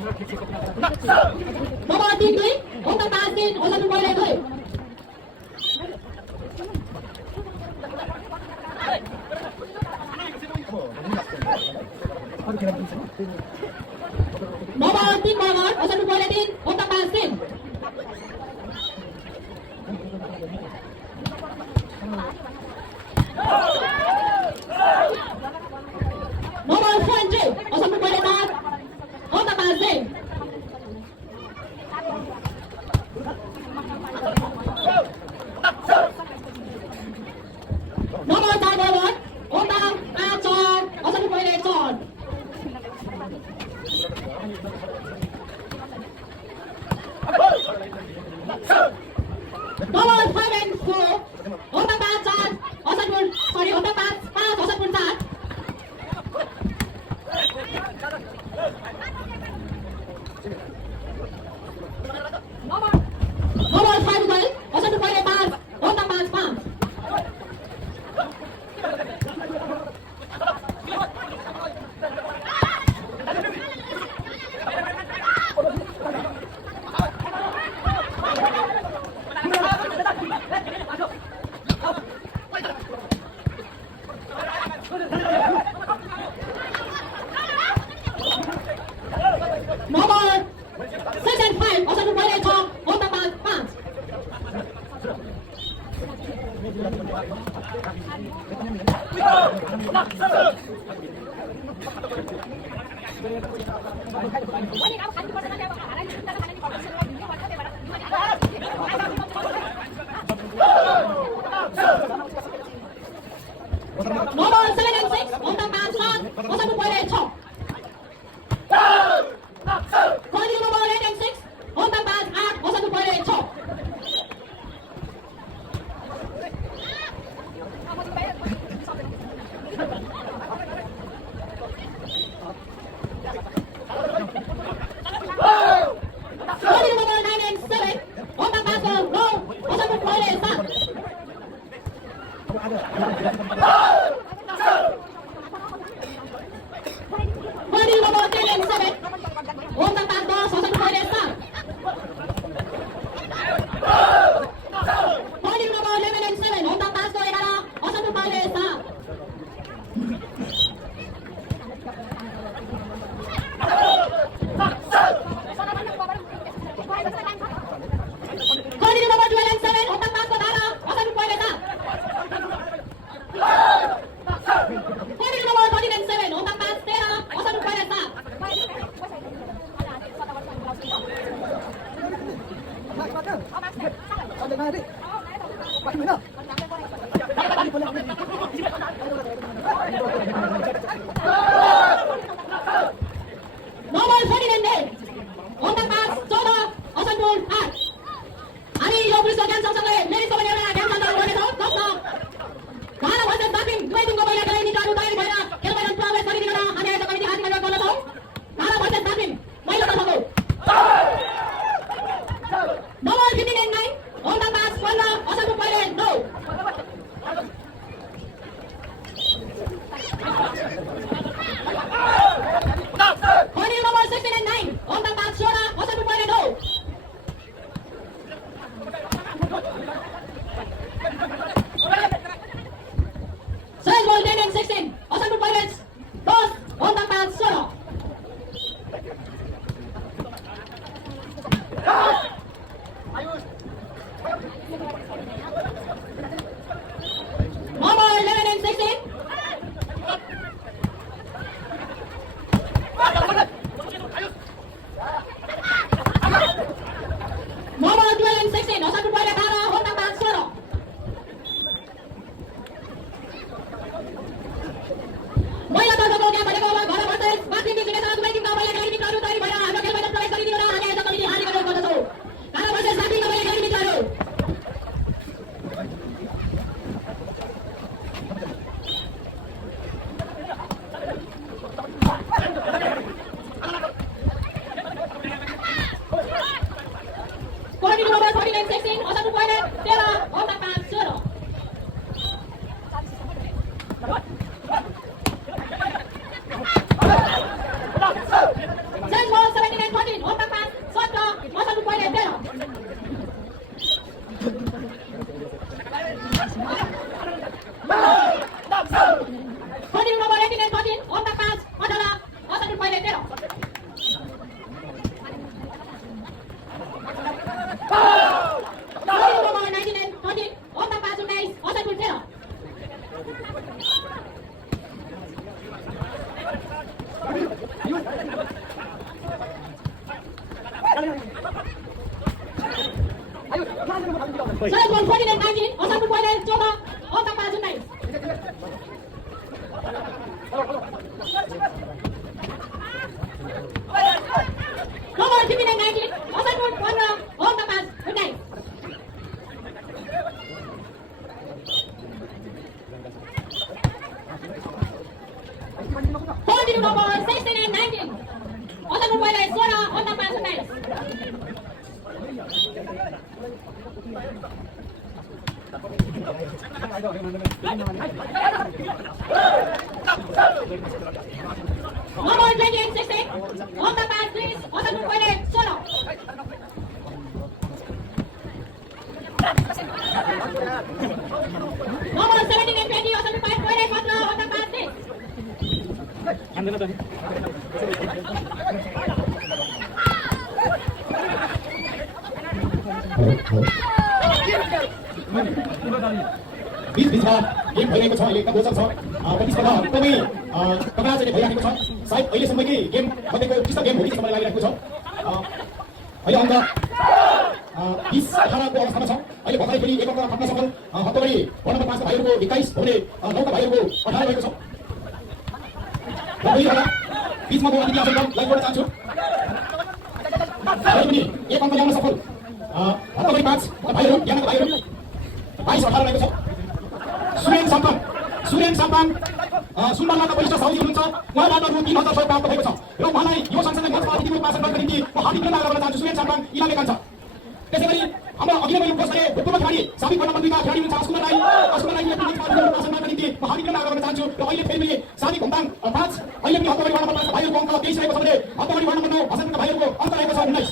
Nomor 3, untuk Tasin, Osan boleh tu. Nomor 3, Osan boleh din, untuk Tasin. Nomor 20, Osan boleh dan, untuk Tasin. Nomor 31, untuk Acon, Osan boleh Acon. Nomor 5 and 4, untuk Acon, Osan pun, sorry, untuk Pas, Osan pun tak. Nomor 5, Osan boleh Pas, untuk Pas. Nomor 6 and 5, Osan boleh Chong, untuk Pas. Nomor 7 and 6, untuk Pas, Osan boleh Chong. Kodi nomor 8 and 6, untuk Pas, Osan boleh Chong. Salad 49-19, Osapur Poile, 14, Otang Pass 19. Nomor 59-19, Osapur 15, Otang Pass 19. Continue nomor 69-19, Osapur Poile, 16, Otang Pass 19. Nomor 28-16, Otang Pass please, Osapur Poile, 16. Nomor 17 and 20, Osapur Poile, 14, Otang Pass please. बिचमा गेम भइरहेको छ अहिले एकदम रोचक छ प्रतिस्पर्धा एकदमै तगडा चाहिँ भइरहेको छ सायद अहिलेसम्मकै गेम मध्येको त्यस्तो गेम हो कि जस्तो मलाई लागिरहेको छ अहिले अङ्क 20-18 को अवस्थामा छ अहिले भर्खरै फेरि एक अङ्क थप्न सफल हप्ताभरि वार्ड नम्बर 5 का भाइहरूको 21 भने 9 का भाइहरूको 18 रहेको छ र पहिलो बिचमा म अतिथि आसन लाइभ गर्न चाहन्छु अहिले पनि एक अङ्क ल्याउन सफल हप्ताभरि 5 भाइहरू ज्ञानका भाइहरू 22-18 रहेको छ सुरेन साम्पाङ सुनमालका वरिष्ठ साउजी हुनुहुन्छ उहाँबाट रु 3000 प्राप्त भएको छ र उहाँलाई यो सँगसँगै मञ्चमा अतिथि रूपमा आसन गर्नको निम्ति म हार्दिक धन्यवाद गर्न चाहन्छु सुरेन साम्पाङ इलामले कान्छ त्यसैगरी हाम्रो अघिल्लो मैले कोषले भूतपूर्व खेलाडी साबिक वार्ड नम्बर 2 का खेलाडी हुनुहुन्छ अस्कुमर राईले पनि मञ्चमा अतिथि रूपमा आसन गर्नको निम्ति म हार्दिक धन्यवाद गर्न चाहन्छु र अहिले फेरि साबिक घुम्ताङ 5 अहिले पनि हप्ताभरि वार्ड नम्बर 5 का भाइहरूको अङ्क 23 रहेको छ भने हप्ताभरि वार्ड नम्बर 9 हसनका भाइहरूको अङ्क रहेको छ 19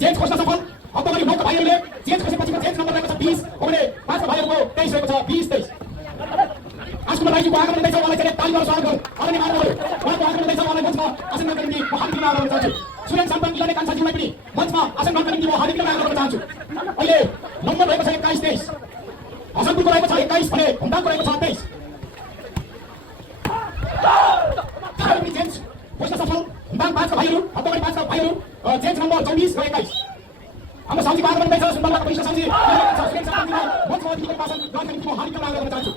चेन्ज खोज्न सफल हप्ताभरि 9 का भाइहरूले चेन्ज खोजेपछिको चेन्ज नम्बर रहेको छ 20 हो भने 5 का भाइहरूको 23 रहेको छ 20-23 अस्कुमर राईजीको आगमन हुँदैछ उहाँलाई चाहिँ ताली गरेर स्वागत गरौँ आदरणीय महानुभावहरू उहाँको आगमन हुँदैछ उहाँलाई मञ्चमा आसन गर्नको निम्ति म हार्दिक धन्यवाद गर्न चाहन्छु सुरेन साम्पाङ इलाले कान्छाजीलाई पनि मञ्चमा आसन गर्नको निम्ति म हार्दिक धन्यवाद गर्न चाहन्छु अहिले नम्बर रहेको छ 21-23 हसनपुरको रहेको छ 21 भने घुम्ताङको रहेको छ 23 चेन्ज खोज्न सफल घुम्ताङ 5 का भाइहरू हप्ताभरि 5 का भाइहरू चेन्ज नम्बर 24 र 21 हाम्रो साउजीको आगमन हुँदैछ सुनमालका वरिष्ठ साउजी सुरेन साम्पाङजीलाई मञ्चमा अतिथि रूपमा आसन गर्नको निम्ति म हार्दिक धन्यवाद गर्न चाहन्छु